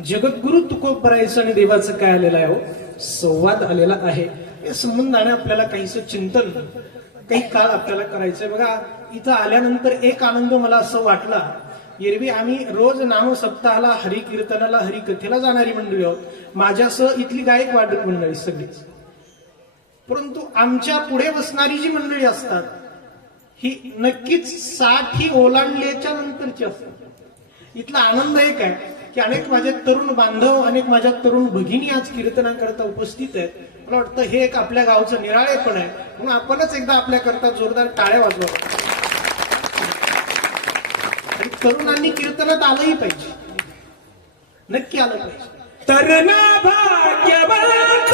जगद्गुरु तुकोबरायचं आणि देवाचं काय आलेलं आहे हो, संवाद आलेला आहे. या संबंधाने आपल्याला काहीसं चिंतन काही काळ आपल्याला करायचंय. बघा, इथं आल्यानंतर एक आनंद मला असं वाटला, एरवी आम्ही रोज नाम सप्ताहाला, हरिकीर्तनाला, हरिकथेला जाणारी मंडळी आहोत, माझ्यासह इथली गायक वादक मंडळी सगळीच. परंतु आमच्या पुढे बसणारी जी मंडळी असतात ही नक्कीच 60 ही ओलांडल्याच्या नंतरची असतात. इथला आनंद एक आहे की अनेक माझे तरुण बांधव, अनेक माझ्या तरुण भगिनी आज कीर्तनाकरता उपस्थित आहेत. मला वाटतं हे एक आपल्या गावचं निराळेपण आहे, म्हणून आपणच एकदा आपल्याकरता जोरदार टाळ्या वाजवा. आणि तरुणांनी कीर्तनात आलंही पाहिजे, नक्की आलं पाहिजे. तरुणा भाग्यवंत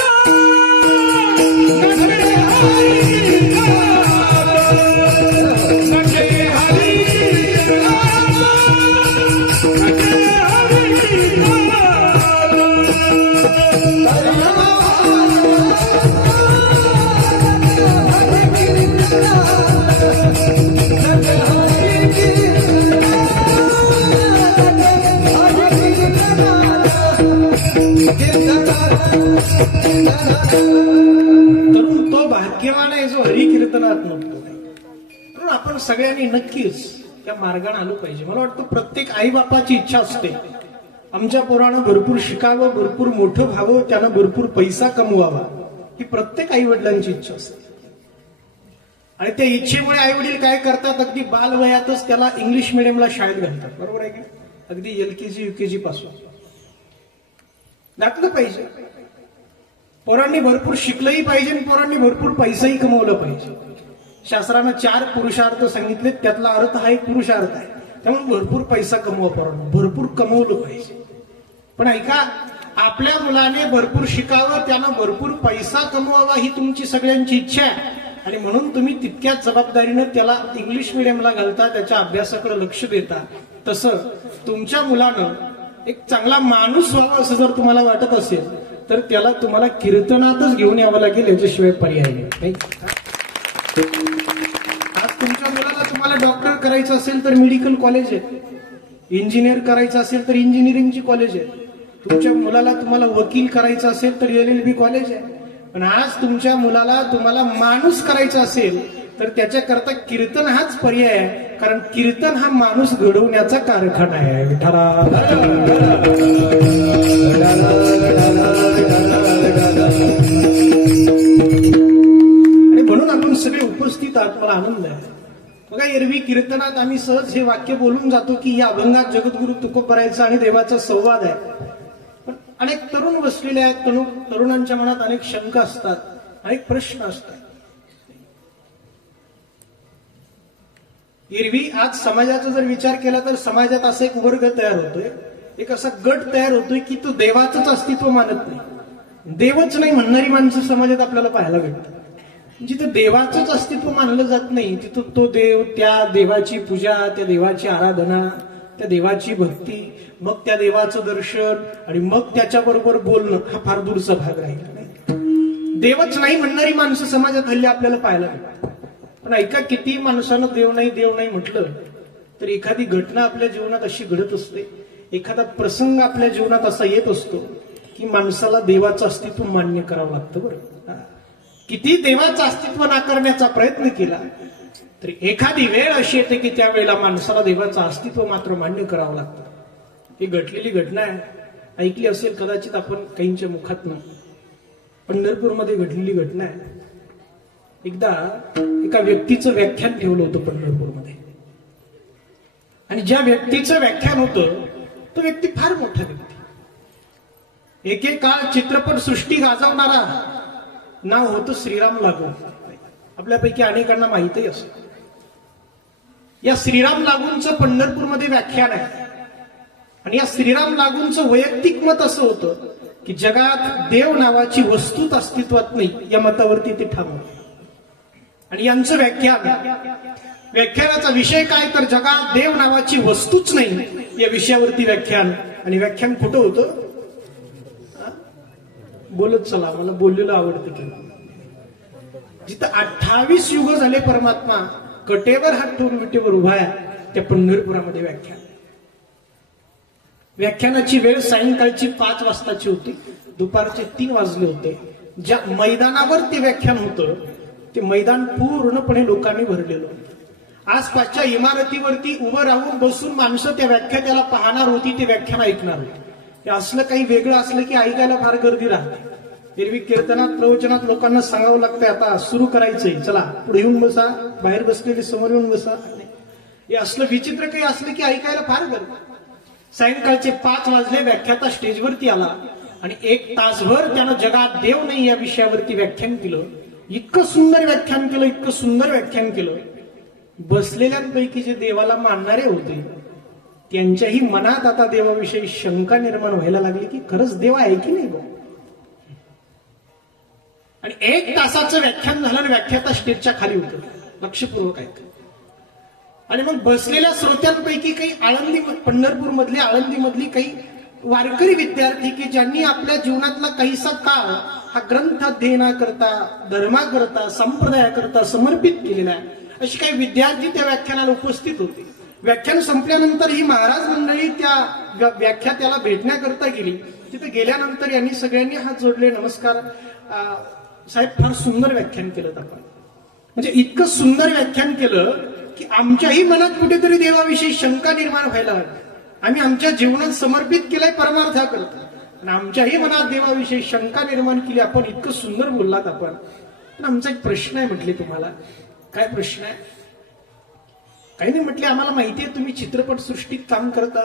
तरुण तो भाग्यवान आहे जो हरिकीर्तनात नव्हतो. म्हणून आपण सगळ्यांनी नक्कीच त्या मार्गाने आलो पाहिजे. मला वाटतं प्रत्येक आई बापाची इच्छा असते आमच्या पोरानं भरपूर शिकावं, भरपूर मोठं व्हावं, त्यानं भरपूर पैसा कमवावा, ही प्रत्येक आई वडिलांची इच्छा असते. आणि त्या इच्छेमुळे आई वडील काय करतात, अगदी बालवयातच त्याला इंग्लिश मिडियमला शाळेत घालतात. बरोबर आहे की? अगदी LKG UKG पासून घातलं पाहिजे. पोरांनी भरपूर शिकलंही पाहिजे आणि पोरांनी भरपूर पैसाही कमवलं पाहिजे. शास्त्रानं 4 पुरुषार्थ सांगितले, त्यातला अर्थ हा एक पुरुषार्थ आहे. त्यामुळे भरपूर पैसा कमवा, पोरांनी भरपूर कमवलं पाहिजे. पण ऐका, आपल्या मुलाने भरपूर शिकावं, त्यानं भरपूर पैसा कमवावा, ही तुमची सगळ्यांची इच्छा आहे. आणि म्हणून तुम्ही तितक्याच जबाबदारीनं त्याला इंग्लिश मिडियमला घालता, त्याच्या अभ्यासाकडे लक्ष देता. तसं तुमच्या मुलानं एक चांगला माणूस व्हावा असं जर तुम्हाला वाटत असेल तर त्याला तुम्हाला कीर्तनातच घेऊन यावं लागेल, याच्याशिवाय पर्याय नाही. आज तुमच्या मुलाला तुम्हाला डॉक्टर करायचं असेल तर मेडिकल कॉलेज आहे, इंजिनियर करायचं असेल तर इंजिनिअरिंगची कॉलेज आहे, तुमच्या मुलाला तुम्हाला वकील करायचं असेल तर LLB कॉलेज आहे. पण आज तुमच्या मुलाला तुम्हाला माणूस करायचा असेल तर त्याच्याकरता कीर्तन हाच पर्याय आहे. कारण कीर्तन हा माणूस घडवण्याचा कारखाना आहे. विठ्ठला. आणि म्हणून आपण सगळे उपस्थित आहात, मला आनंद आहे. बघा, एरवी कीर्तनात आम्ही सहज हे वाक्य बोलून जातो की या अभंगात जगद्गुरु तुकोबरायचा आणि देवाचा संवाद आहे. पण अनेक तरुण बसलेले आहेत, तरुणांच्या मनात अनेक शंका असतात, अनेक प्रश्न असतात. एरवी आज समाजाचा जर विचार केला तर समाजात असा एक वर्ग तयार होतोय, एक असा गट तयार होतोय की तो देवाचंच अस्तित्व मानत नाही. देवच नाही म्हणणारी माणसं समाजात आपल्याला पाहायला भेटतात. जिथं देवाचंच अस्तित्व मानलं जात नाही तिथं तो देव, त्या देवाची पूजा, त्या देवाची आराधना, त्या देवाची भक्ती, मग त्या देवाचं दर्शन आणि मग त्याच्याबरोबर बोलणं हा फार दूरचा भाग राहिला. देवच नाही म्हणणारी माणसं समाजात हल्ली आपल्याला पाहायला भेटतात. पण ऐका, किती माणसानं देव नाही म्हटलं तर एखादी घटना आपल्या जीवनात अशी घडत असते, एखादा प्रसंग आपल्या जीवनात असा येत असतो की माणसाला देवाचं अस्तित्व मान्य करावं लागतं. बरं, किती देवाचं अस्तित्व नाकारण्याचा प्रयत्न केला तरी एखादी वेळ अशी येते की त्यावेळेला माणसाला देवाचं अस्तित्व मात्र मान्य करावं लागतं. ही घडलेली घटना आहे, ऐकली असेल कदाचित आपण काहींच्या मुखातनं. पंढरपूरमध्ये घडलेली घटना आहे. एकदा एका व्यक्तीचं व्याख्यान ठेवलं होतं पंढरपूरमध्ये, आणि ज्या व्यक्तीचं व्याख्यान होतं तो व्यक्ती फार मोठा व्यक्ती, एकेकाळ चित्रपट सृष्टी गाजवणारा, नाव होतं श्रीराम लागू. आपल्यापैकी अनेकांना माहितही असतं. या श्रीराम लागूंचं पंढरपूरमध्ये व्याख्यान आहे. आणि या श्रीराम लागूंचं वैयक्तिक मत असं होतं की जगात देव नावाची वस्तूच अस्तित्वात नाही, या मतावरती ते ठाम होते. आणि यांचं व्याख्यानाचा विषय काय तर जगात देव नावाची वस्तूच नाही या विषयावरती व्याख्यान. आणि व्याख्यान कुठं होतं? बोलत चला, मला बोललेलं आवडतं की जिथं 28 युग झाले परमात्मा कटेवर हात ठेवून विटेवर उभा आहे, त्या पंढरपुरामध्ये व्याख्यान. व्याख्यानाची वेळ सायंकाळची 5 वाजताची होती, दुपारचे 3 वाजले होते. ज्या मैदानावर ते व्याख्यान होतं ते मैदान पूर्णपणे लोकांनी भरलेलं होतं. आसपासच्या इमारतीवरती उभं राहून बसून माणसं त्या व्याख्यात्याला पाहणार होती, ते व्याख्यान ऐकणार होती. हे असलं काही वेगळं असलं की ऐकायला फार गर्दी राहते. एरवी कीर्तनात प्रवचनात लोकांना सांगावं लागतंय आता सुरू करायचंय, चला पुढे येऊन बसा, बाहेर बसलेले समोर येऊन बसा. हे असलं विचित्र काही असलं की ऐकायला फार गर्दी. सायंकाळचे 5 वाजले, व्याख्याता स्टेजवरती आला आणि 1 तासभर त्यानं जगात देव नाही या विषयावरती व्याख्यान केलं. इतकं सुंदर व्याख्यान केलं, इतकं सुंदर व्याख्यान केलं. बसलेल्यांपैकी जे देवाला मानणारे होते त्यांच्याही मनात आता देवाविषयी शंका निर्माण व्हायला लागली की खरंच देव आहे की नाही बघ. आणि 1 तासाचं व्याख्यान झालं आणि व्याख्याता स्टेजच्या खाली होतं, लक्षपूर्वक ऐक. आणि मग बसलेल्या श्रोत्यांपैकी काही पंढरपूर मधले आळंदी मधली काही वारकरी विद्यार्थी की ज्यांनी आपल्या जीवनातला काहीसा काळ हा ग्रंथ अध्ययनाकरता, धर्माकरता, संप्रदायाकरता समर्पित केलेला आहे, अशी काही विद्यार्थी त्या व्याख्यानाला उपस्थित होते. व्याख्यान संपल्यानंतर ही महाराज मंडळी त्या व्याख्यात्याला भेटण्याकरता गेली. तिथे गेल्यानंतर यांनी सगळ्यांनी हात जोडले, नमस्कार साहेब, फार सुंदर व्याख्यान केलं आपण. म्हणजे इतकं सुंदर व्याख्यान केलं की आमच्याही मनात कुठेतरी देवाविषयी शंका निर्माण व्हायला लागली. आम्ही आमच्या जीवनात समर्पित केलंय परमार्थाकरता आणि आमच्याही मनात देवाविषयी शंका निर्माण केली. आपण इतकं सुंदर बोललात आपण. पण आमचा एक प्रश्न आहे म्हटले तुम्हाला. काय प्रश्न आहे? काही नाही म्हटले, आम्हाला माहिती आहे तुम्ही चित्रपट सृष्टीत काम करता.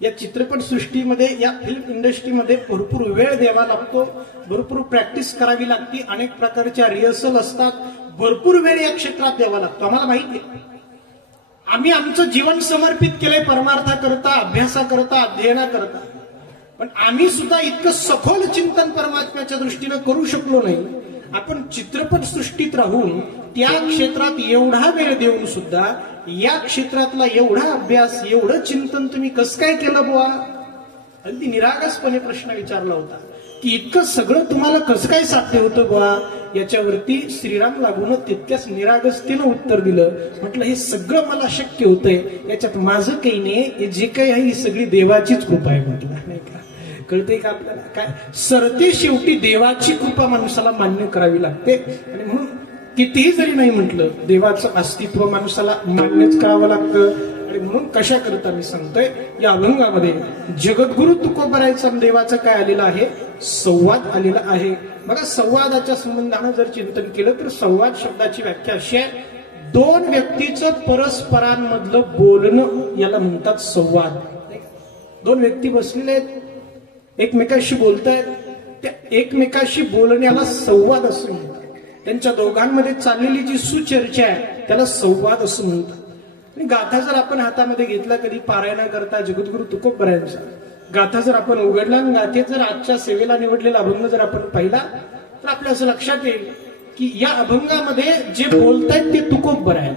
या चित्रपट सृष्टीमध्ये, या फिल्म इंडस्ट्रीमध्ये भरपूर वेळ द्यावा लागतो, भरपूर प्रॅक्टिस करावी लागते, अनेक प्रकारच्या रिहर्सल असतात, भरपूर वेळ या क्षेत्रात द्यावा लागतो. आम्हाला माहिती आहे. आम्ही आमचं जीवन समर्पित केलंय परमार्थाकरता, अभ्यासाकरता, अध्ययनाकरता. पण आम्ही सुद्धा इतकं सखोल चिंतन परमात्म्याच्या दृष्टीनं करू शकलो नाही. आपण चित्रपट सृष्टीत राहून त्या क्षेत्रात एवढा वेळ देऊन सुद्धा या क्षेत्रातला एवढा अभ्यास, एवढं चिंतन तुम्ही कसं काय केलं बुवा? अगदी निरागसपणे प्रश्न विचारला होता की इतकं सगळं तुम्हाला कसं काय साध्य होतं बुवा? याच्यावरती श्रीराम लागून तितक्याच निरागसतेनं उत्तर दिलं. म्हटलं हे सगळं मला शक्य होतंय, याच्यात माझं काही नाही, हे जे काही आहे ही सगळी देवाचीच कृपा आहे. म्हटलं नाही का? कळतंय का आपल्याला? काय सरते शेवटी देवाची कृपा माणसाला मान्य करावी लागते. आणि म्हणून कितीही जरी नाही म्हटलं, देवाचं अस्तित्व माणसाला मान्यच करावं लागतं. आणि म्हणून कशा करता मी सांगतोय, या अभंगामध्ये जगद्गुरु तुकोबरायचा देवाचं काय आलेलं आहे? संवाद आलेला आहे. बघा, संवादाच्या संबंधानं जर चिंतन केलं तर संवाद शब्दाची व्याख्या अशी आहे, 2 व्यक्तीचं परस्परांमधलं बोलणं याला म्हणतात संवाद. 2 व्यक्ती बसलेले आहेत, एकमेकाशी बोलतायत, त्या एकमेकाशी बोलण्याला संवाद असं म्हणतात. त्यांच्या दोघांमध्ये चाललेली जी सुचर्चा आहे त्याला संवाद असं म्हणतात. आणि गाथा जर आपण हातामध्ये घेतला, कधी पारायणा करता जगद्गुरु तुकोबरायांचा गाथा जर आपण उघडला आणि गाथेत जर आजच्या सेवेला निवडलेला अभंग जर आपण पाहिला तर आपल्या असं लक्षात येईल की या अभंगामध्ये जे बोलतायत ते तुकोबराय.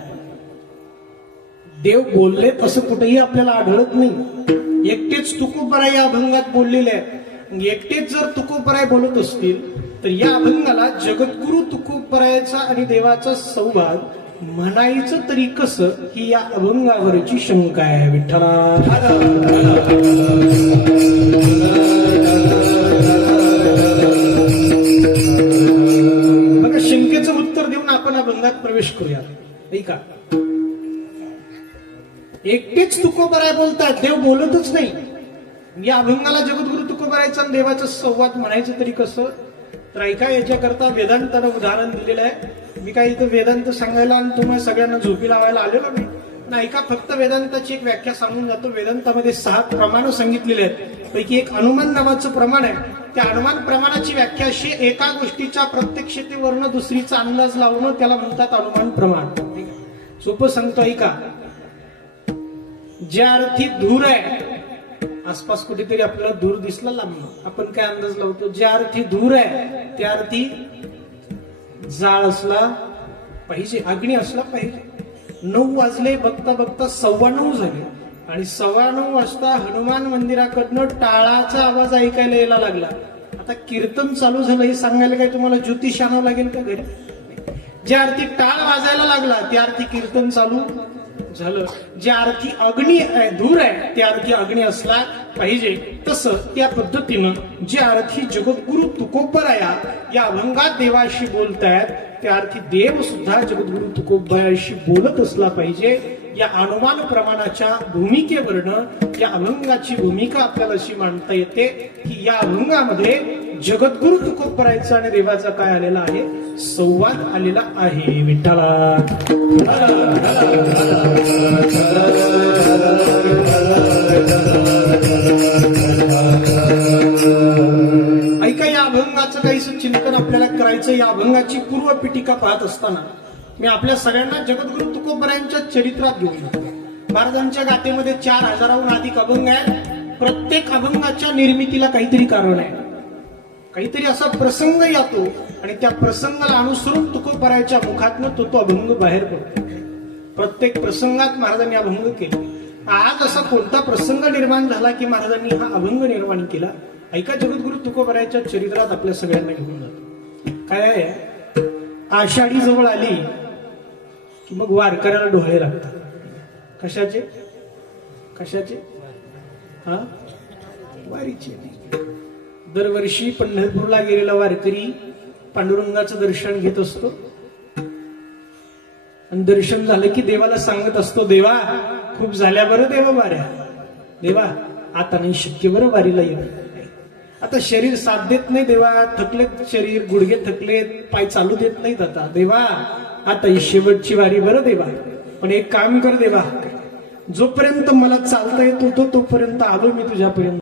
देव बोललेत असं कुठेही आपल्याला आढळत नाही. एकटेच तुकोबराय या अभंगात बोललेले आहे. एकटेच जर तुकोबराय बोलत असतील तर या अभंगाला जगद्गुरु तुकोबरायाचा आणि देवाचा संवाद म्हणायचं तरी कसं, ही या अभंगावरची शंका आहे. विठ्ठला बघा, शंकेचं उत्तर देऊन आपण अभंगात प्रवेश करूया. नाही का? एकटेच तुकोबराय बोलतात, देव बोलतच नाही. या अभंगाला जगद्गुरु तुकोबरायचा आणि देवाचा संवाद म्हणायचं तरी कसं? तर ऐका, याच्याकरता वेदांतानं उदाहरण दिलेलं आहे. मी काही इथं वेदांत सांगायला आणि तुम्हाला सगळ्यांना झोपी लावायला आलेलो नाही. पण ऐका, फक्त वेदांताची एक व्याख्या सांगून जातो. वेदांतामध्ये 6 प्रमाणं सांगितलेली आहेत. पैकी एक अनुमान नावाचं प्रमाण आहे. त्या अनुमान प्रमाणाची व्याख्या अशी, एका गोष्टीच्या प्रत्यक्षतेवरनं दुसरीचा अंदाज लावणं त्याला म्हणतात अनुमान प्रमाण. सोपं सांगतो ऐका. ज्या अर्थी धूर आहे, आसपास कुठेतरी आपल्याला धूर दिसला लांब, आपण काय अंदाज लावतो? ज्या अर्थी धूर आहे त्या अर्थी जाळ असला पाहिजे, अग्नी असला पाहिजे. 9 वाजले, बघता बघता 9:15 झाले आणि 9:15 वाजता हनुमान मंदिराकडनं टाळाचा आवाज ऐकायला यायला लागला. आता कीर्तन चालू झालं हे सांगायला काय तुम्हाला ज्योतिष आणावं लागेल का घरी? ज्या अर्थी टाळ वाजायला लागला त्या अर्थी कीर्तन चालू झालं. ज्या अर्थी अग्नी आहे, धूर आहे, त्या अर्थी अग्नी असला पाहिजे. तसं त्या पद्धतीनं ज्या अर्थी जगद्गुरु तुकोबराया या अभंगात देवाशी बोलतायत, त्या अर्थी देव सुद्धा जगद्गुरु तुकोबरायाशी बोलत असला पाहिजे. या अनुमान प्रमाणाच्या भूमिकेवरनं या अभंगाची भूमिका आपल्याला अशी मांडता येते की या अभंगामध्ये जगद्गुरु तुकोबरायाचा आणि देवाचा काय आलेला आहे, संवाद आलेला आहे. विठ्ठला ऐका, या अभंगाचं काहीसं चिंतन आपल्याला करायचं. या अभंगाची पूर्व पीठिका पाहत असताना मी आपल्या सगळ्यांना जगद्गुरु तुकोबरायांच्या चरित्रात घेऊन जातो. महाराजांच्या गाथेमध्ये 4000हून अधिक अभंग आहेत. प्रत्येक अभंगाच्या निर्मितीला काहीतरी कारण आहे, काहीतरी असा प्रसंग येतो आणि त्या प्रसंगाला अनुसरून तुकोबरायाच्या मुखातनं तो अभंग बाहेर पडतो. प्रत्येक प्रसंगात महाराजांनी अभंग केले. आज असा कोणता प्रसंग निर्माण झाला की महाराजांनी हा अभंग निर्माण केला. ऐका, जगद्गुरु तुकोबरायाच्या चरित्रात आपल्या सगळ्यांना घेऊन जातो. काय आहे, आषाढी जवळ आली की मग वारकऱ्याला डोळे लागतात. कशाचे कशाचे? हा, वारीचे. दरवर्षी पंढरपूरला गेलेला वारकरी पांडुरंगाचं दर्शन घेत असतो आणि दर्शन झालं की देवाला सांगत असतो, देवा खूप झाल्या बरं देवा वाऱ्या, देवा आता नाही शक्य बरं वारीला येणं, आता शरीर साथ देत नाही देवा, थकलेत शरीर, गुडघे थकलेत, पाय चालू देत नाहीत आता, देवा आता ही शेवटची वारी बरं देवा, पण एक काम कर देवा, जोपर्यंत मला चालता येत होतं तोपर्यंत आलो मी तुझ्यापर्यंत.